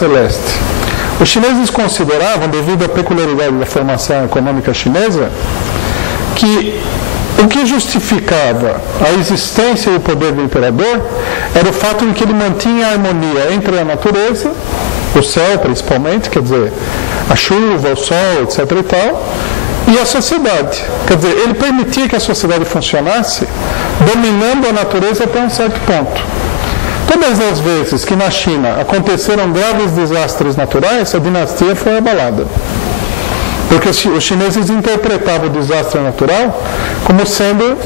celeste. Os chineses consideravam, devido à peculiaridade da formação econômica chinesa, que o que justificava a existência e o poder do imperador era o fato de que ele mantinha a harmonia entre a natureza, o céu principalmente, quer dizer, a chuva, o sol, etc. e tal, e a sociedade. Quer dizer, ele permitia que a sociedade funcionasse dominando a natureza até um certo ponto. Todas as vezes que na China aconteceram graves desastres naturais, a dinastia foi abalada. Porque os chineses interpretavam o desastre natural como sendo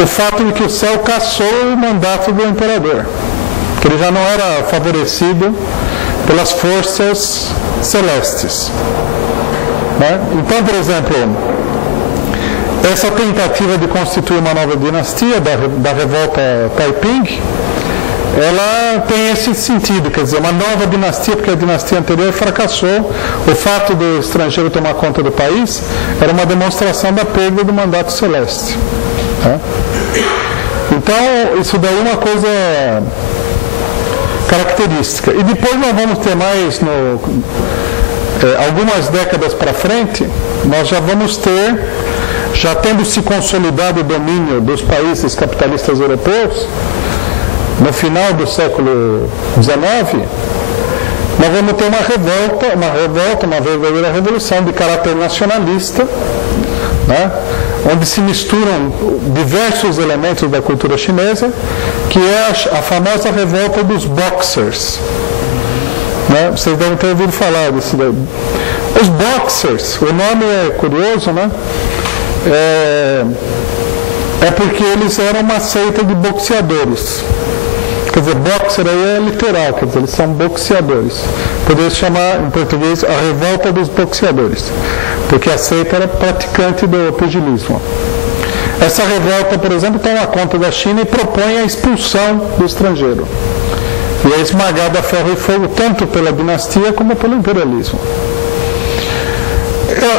o fato de que o céu cassou o mandato do imperador. Que ele já não era favorecido pelas forças celestes. Né? Então, por exemplo, essa tentativa de constituir uma nova dinastia da revolta Taiping, ela tem esse sentido, quer dizer, uma nova dinastia, porque a dinastia anterior fracassou. O fato do estrangeiro tomar conta do país era uma demonstração da perda do mandato celeste. Tá? Então, isso daí é uma coisa característica. E depois nós vamos ter mais, algumas décadas para frente, nós já vamos ter, já tendo se consolidado o domínio dos países capitalistas europeus, no final do século XIX, nós vamos ter uma verdadeira revolução de caráter nacionalista, né? Onde se misturam diversos elementos da cultura chinesa, que é a famosa revolta dos Boxers. Né? Vocês devem ter ouvido falar disso daí. Os Boxers, o nome é curioso, né? É porque eles eram uma seita de boxeadores. Quer dizer, boxer aí é literal, quer dizer, eles são boxeadores. Poderia chamar em português a revolta dos boxeadores, porque a seita era praticante do pugilismo. Essa revolta, por exemplo, toma conta da China e propõe a expulsão do estrangeiro. E é esmagada a ferro e fogo tanto pela dinastia como pelo imperialismo.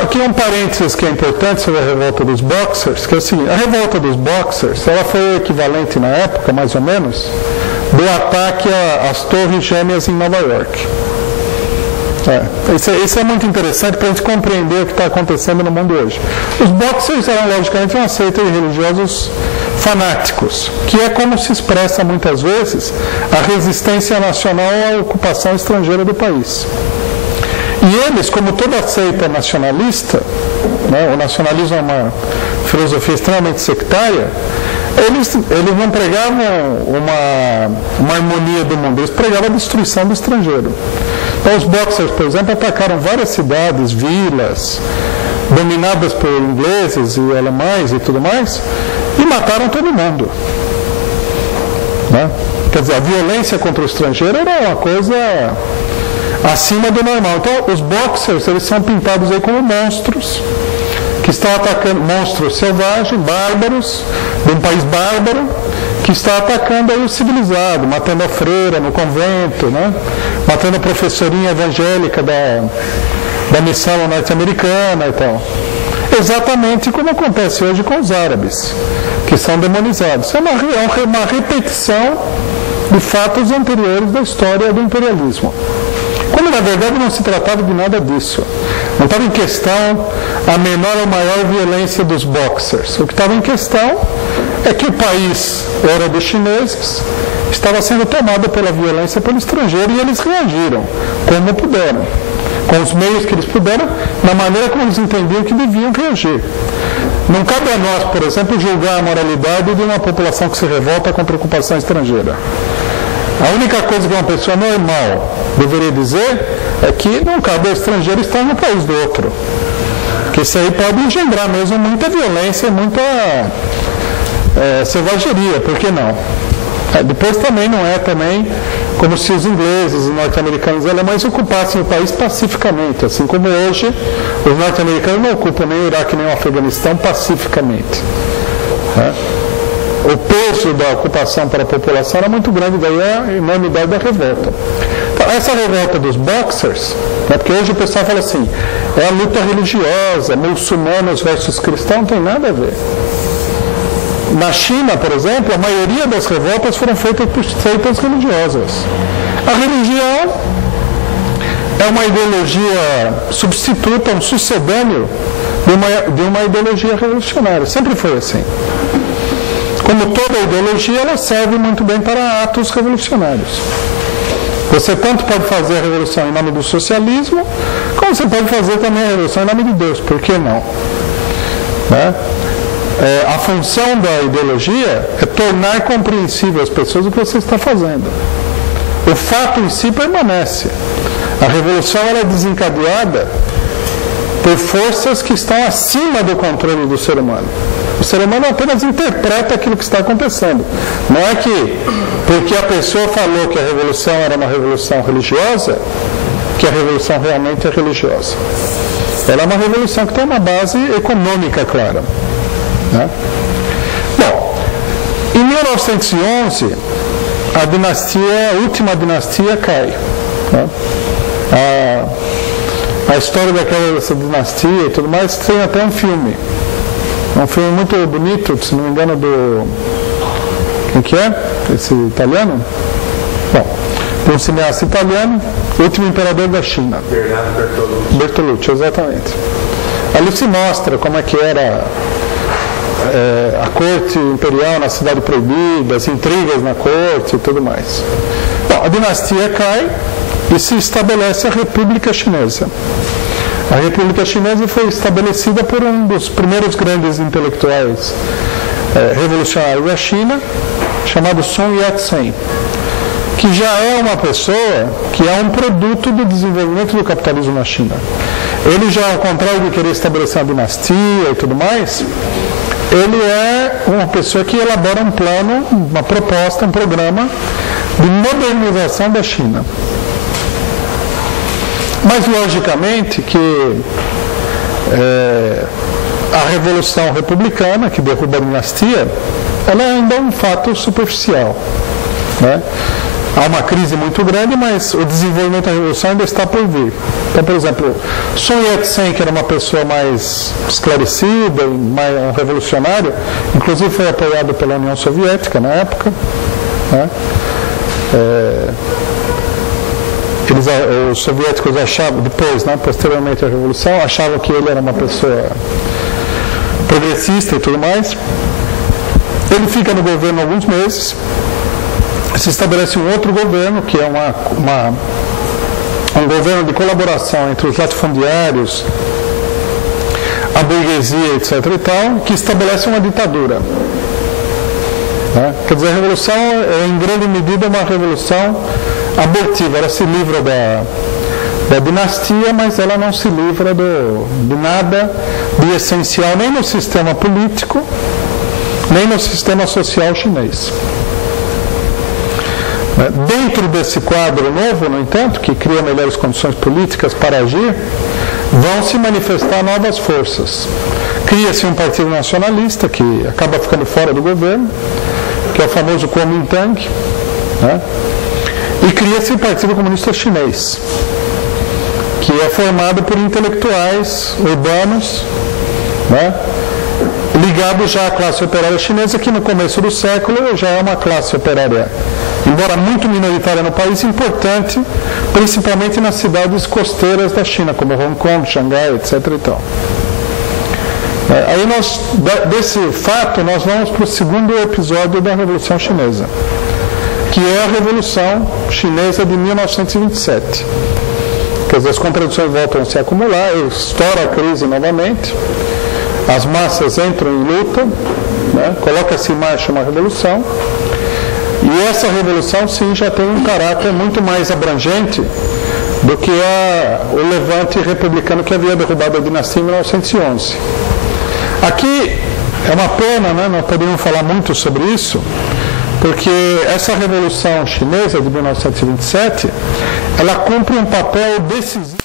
Aqui um parênteses que é importante sobre a revolta dos Boxers, que é o seguinte: a revolta dos Boxers, ela foi o equivalente na época, mais ou menos, do ataque às Torres Gêmeas em Nova York. Isso é muito interessante para a gente compreender o que está acontecendo no mundo hoje. Os Boxers eram, logicamente, uma seita de religiosos fanáticos, que é como se expressa muitas vezes a resistência nacional à ocupação estrangeira do país. E eles, como toda seita nacionalista, né, o nacionalismo é uma filosofia extremamente sectária, eles não pregavam uma harmonia do mundo, eles pregavam a destruição do estrangeiro. Então os Boxers, por exemplo, atacaram várias cidades, vilas, dominadas por ingleses e alemães e tudo mais, e mataram todo mundo. Né? Quer dizer, a violência contra o estrangeiro era uma coisa acima do normal. Então os Boxers, eles são pintados aí como monstros, que estão atacando, monstros selvagens, bárbaros, de um país bárbaro, que está atacando aí o civilizado, matando a freira no convento, né? Matando a professorinha evangélica da missão norte-americana e tal. Exatamente como acontece hoje com os árabes, que são demonizados. É uma repetição de fatos anteriores da história do imperialismo. Quando na verdade não se tratava de nada disso. Não estava em questão a menor ou maior violência dos Boxers. O que estava em questão é que o país era dos chineses, estava sendo tomado pela violência pelo estrangeiro, e eles reagiram como puderam, com os meios que eles puderam, na maneira como eles entendiam que deviam reagir. Não cabe a nós, por exemplo, julgar a moralidade de uma população que se revolta contra a ocupação estrangeira. A única coisa que uma pessoa normal deveria dizer é que não cabe ao estrangeiro estar no país do outro. Porque isso aí pode engendrar mesmo muita violência, muita selvageria, por que não? Depois também não é como se os ingleses, os norte-americanos e os alemães ocupassem o país pacificamente, assim como hoje os norte-americanos não ocupam nem o Iraque nem o Afeganistão pacificamente. O peso da ocupação para a população era muito grande, daí a enormidade da revolta. Então, essa revolta dos Boxers, porque hoje o pessoal fala assim, é a luta religiosa, muçulmanos versus cristãos, não tem nada a ver. Na China, por exemplo, a maioria das revoltas foram feitas por seitas religiosas. A religião é uma ideologia substituta, um sucedâneo de uma ideologia revolucionária. Sempre foi assim. Como toda ideologia, ela serve muito bem para atos revolucionários. Você tanto pode fazer a revolução em nome do socialismo, como você pode fazer também a revolução em nome de Deus. Por que não? Né? A função da ideologia é tornar compreensível às pessoas o que você está fazendo. O fato em si permanece. A revolução ela é desencadeada por forças que estão acima do controle do ser humano. O ser humano apenas interpreta aquilo que está acontecendo. Não é que, porque a pessoa falou que a revolução era uma revolução religiosa, que a revolução realmente é religiosa. Ela é uma revolução que tem uma base econômica clara. Né? Bom, em 1911, a última dinastia cai. Né? A história dessa dinastia e tudo mais tem até um filme. É um filme muito bonito, se não me engano, do... Quem que é? Esse italiano? Bom, de um cineasta italiano, o último imperador da China. Bernardo Bertolucci, exatamente. Ali se mostra como é que era a corte imperial na Cidade Proibida, as intrigas na corte e tudo mais. Bom, a dinastia cai e se estabelece a República Chinesa. A República Chinesa foi estabelecida por um dos primeiros grandes intelectuais revolucionários da China, chamado Sun Yat-sen, que já é uma pessoa que é um produto do desenvolvimento do capitalismo na China. Ele já, ao contrário de querer estabelecer uma dinastia e tudo mais, ele é uma pessoa que elabora um plano, uma proposta, um programa de modernização da China. Mas, logicamente, que a Revolução Republicana, que derruba a dinastia, ela ainda é um fato superficial. Né? Há uma crise muito grande, mas o desenvolvimento da Revolução ainda está por vir. Então, por exemplo, Sun Yat-sen, que era uma pessoa mais esclarecida, um revolucionário, inclusive foi apoiado pela União Soviética na época, né? Os soviéticos achavam, depois, né, posteriormente à Revolução, achavam que ele era uma pessoa progressista e tudo mais. Ele fica no governo alguns meses, se estabelece um outro governo, que é um governo de colaboração entre os latifundiários, a burguesia, etc. e tal, que estabelece uma ditadura. Né? Quer dizer, a Revolução é, em grande medida, uma revolução abortiva. Ela se livra da dinastia, mas ela não se livra de nada de essencial, nem no sistema político, nem no sistema social chinês. Dentro desse quadro novo, no entanto, que cria melhores condições políticas para agir, vão se manifestar novas forças. Cria-se um partido nacionalista, que acaba ficando fora do governo, que é o famoso Kuomintang, né? E cria-se o Partido Comunista Chinês, que é formado por intelectuais urbanos, né? Ligados já à classe operária chinesa, que no começo do século já é uma classe operária, embora muito minoritária no país, importante, principalmente nas cidades costeiras da China, como Hong Kong, Xangai, etc. e tal. Aí desse fato, nós vamos para o segundo episódio da Revolução Chinesa, que é a Revolução Chinesa de 1927. Quer dizer, as contradições voltam a se acumular, estoura a crise novamente, as massas entram em luta, né? Coloca-se em marcha uma revolução, e essa revolução, sim, já tem um caráter muito mais abrangente do que o levante republicano que havia derrubado a dinastia em 1911. Aqui é uma pena, né? Não poderíamos falar muito sobre isso, porque essa Revolução Chinesa de 1927, ela cumpre um papel decisivo.